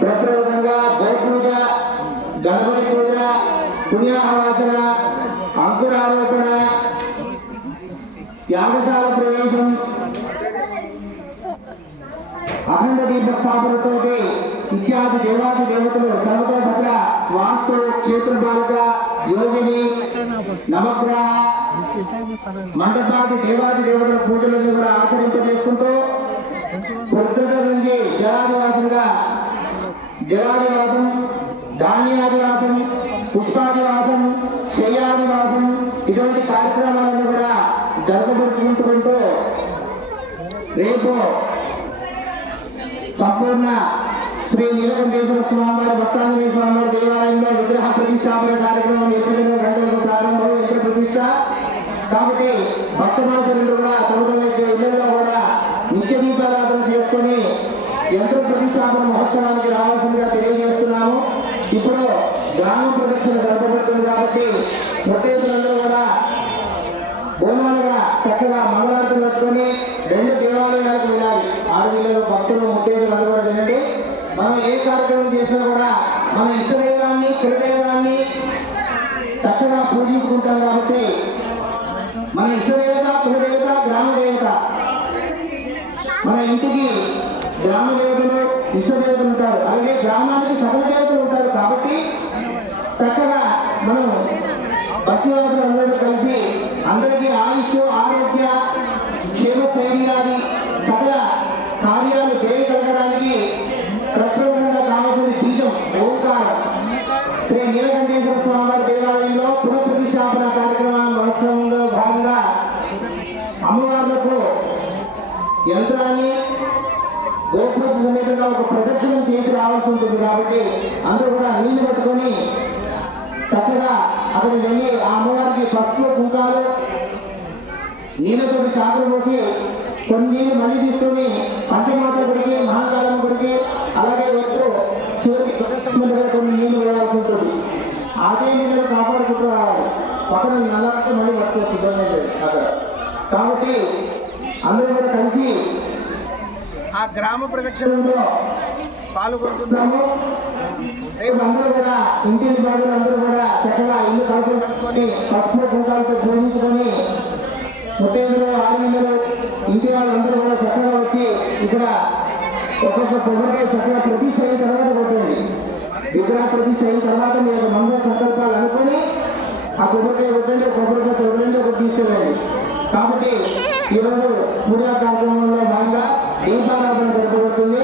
ప్రప్రదంగా గోపూజ, గణపతి పూజ, పుణ్యాహవాచన, అంకురారోపణ, యాగశాల ప్రవేశం, అఖండ దీపస్థాపనతో ఇత్యాది దేవాది దేవతలు సర్వతోభద్ర వాస్తు క్షేత్రపాలక యోగిని నవగ్రహ మండపాది దేవాది దేవతల పూజలను కూడా ఆచరింపజేసుకుంటూ పొద్దుట నుంచి జలాదివాసం, ధాన్యాదివాసం, పుష్పాదివాసం, శయ్యాదివాసం ఇటువంటి కార్యక్రమాలను కూడా జరగబరుచుకుంటూ రేపు సంపూర్ణ శ్రీ నీలకంఠేశ్వర స్వామివారి భక్తాంజనేయ స్వామివారి దేవాలయంలో విగ్రహ ప్రతిష్టాపన కార్యక్రమం 8 గంటలకు ప్రారంభం, యంత్ర ప్రతిష్ట. కాబట్టి భక్తమాసులు కూడా తమ ఇళ్లలో కూడా నిత్య దీపారాధన చేసుకుని యంత్ర ప్రతిష్టాపన మహోత్సవానికి రావాల్సిందిగా తెలియజేస్తున్నాము. ఇప్పుడు గ్రామ ప్రదక్షిణ జరపబడుతుంది కాబట్టి ప్రత్యేకులందరూ కూడా బోనాలుగా చక్కగా మంగళారతులు పట్టుకొని 2 దేవాలయాలకు వెళ్ళాలి. ఆడపిల్లలు, భక్తులు, ముత్తైదులు అందరూ కూడా వినండి. మనం ఏ కార్యక్రమం చేసినా కూడా మన ఇష్టదైవాన్ని, కులదైవాన్ని చక్కగా పూజించుకుంటాం. కాబట్టి మన ఇష్టదేవత, కులదేవత, గ్రామ దేవత, మన ఇంటికి గ్రామ దేవతలు, ఇష్టదేవతలు ఉంటారు. అలాగే గ్రామానికి సకల దేవతలు ఉంటారు. కాబట్టి చక్కగా మనం భక్తివాదులు అందరూ కలిసి అందరికీ ఆయుష్, ఆరోగ్య, క్షేమస్థైర్యాది సకల కార్యాలు చేయగలగడానికి ప్రప్రదంగా కావాల్సిన బీజం ఓంకారం. శ్రీ నీలకంఠేశ్వర స్వామివారి దేవాలయంలో పునఃప్రతిష్టాపన కార్యక్రమ మహోత్సవంలో భాగంగా అమ్మవార్లకు యంత్రాన్ని గోపూజ సమేతంగా ఒక ప్రదర్శనం చేసి రావాల్సి ఉంటుంది. కాబట్టి అందరూ కూడా నీళ్లు పట్టుకొని చక్కగా అక్కడికి వెళ్ళి ఆ అమ్మవారికి పసుపు, కుంకాలు, నీళ్ళతో శాఖలు పోసి కొన్ని నీళ్లు మళ్ళీ తీసుకొని పంచమాత గుడికి, మహాకాళమ్మ గుడికి, అలాగే చివరికి కొన్ని నీళ్లు వేయాల్సి ఉంటుంది. అదే నీళ్ళు కాపాడుకుంటూ రావాలి. పక్కన నల్లకి మళ్ళీ పట్టుకోవచ్చు, ఇబ్బంది లేదు అక్కడ. కాబట్టి అందరూ కూడా కలిసి ఆ గ్రామ ప్రదక్షిణలో పాల్గొంటున్నాము. రేపు అందరూ కూడా ఇంటిని బాధలు అందరూ కూడా చక్కగా ఇల్లు కలుపులు పెట్టుకొని పసుపు కుంకాలతో పూజించుకొని ముత్తైదులు, ఆడపిల్లలు, ఇంటి వాళ్ళందరూ కూడా చక్కగా వచ్చి ఇక్కడ ఒక్కొక్క కొబ్బరికాయ చక్కగా ప్రతిష్ఠ అయిన తర్వాత కొట్టండి. విగ్రహ ప్రతిష్ఠ అయిన తర్వాత మీ యొక్క మనసు సంకల్పాలు అనుకొని ఆ కొబ్బరికాయ కొట్టండి, కొబ్బరికాయ చదవండి, ఒకటి తీసుకెళ్ళండి. కాబట్టి ఈరోజు పూజా కార్యక్రమంలో భాగంగా దీపారాధన జరపబడుతుంది.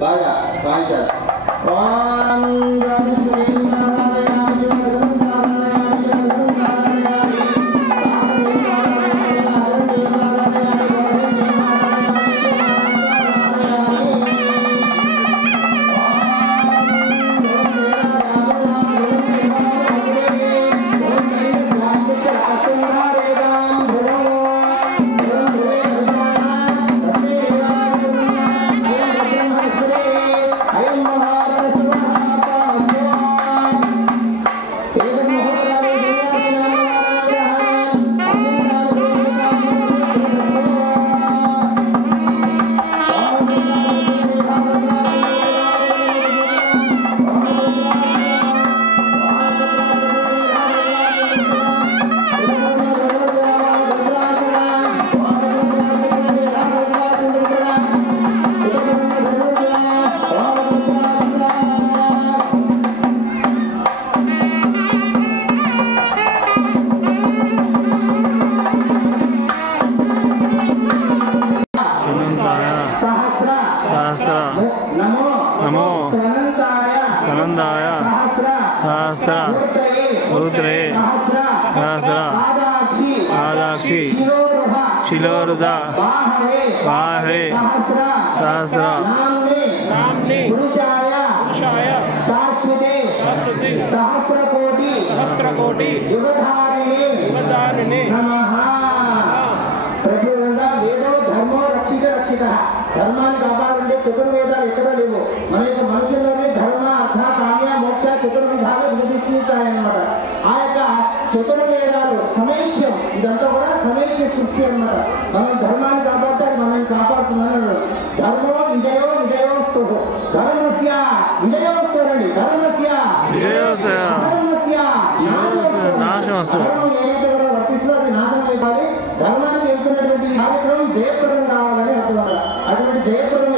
బాగా వాయించాలి. बहुधा बाहवे बाहवे सहस्र नाम्ने पुरुषाय शाश्वते सहस्रकोटि युगधारिणे नमः। ప్రభువుగా వేదో ధర్మో రక్షిత ధర్మాన్ని కాపాడాలంటే చతుర్వేదాలు ఎక్కడ లేవు. మన యొక్క మనుషుల్లోనే ధర్మ అర్థ కామ్య మోక్ష చతుర్విధాలు విభజిస్తాయన్నమాట. ఆ యొక్క చతుర్వేదాలు సమైక్యం, ఇదంతా కూడా సమైక్య సృష్టి అన్నమాట. మనం ధర్మాన్ని కాపాడితే మనల్ని కాపాడుతున్నాను. ధర్మో విజయోస్తు ధర్మస్య విజయోస్తు అండి, ధర్మస్య నాశనమస్తు. ధర్మం ఏదైతే కూడా వర్తిస్తుందో అది నాశనం అయిపోయి ధర్మానికి వెళ్తున్నటువంటి కార్యక్రమం జయప్రదం కావాలని అర్థం. అటువంటి జయప్రదం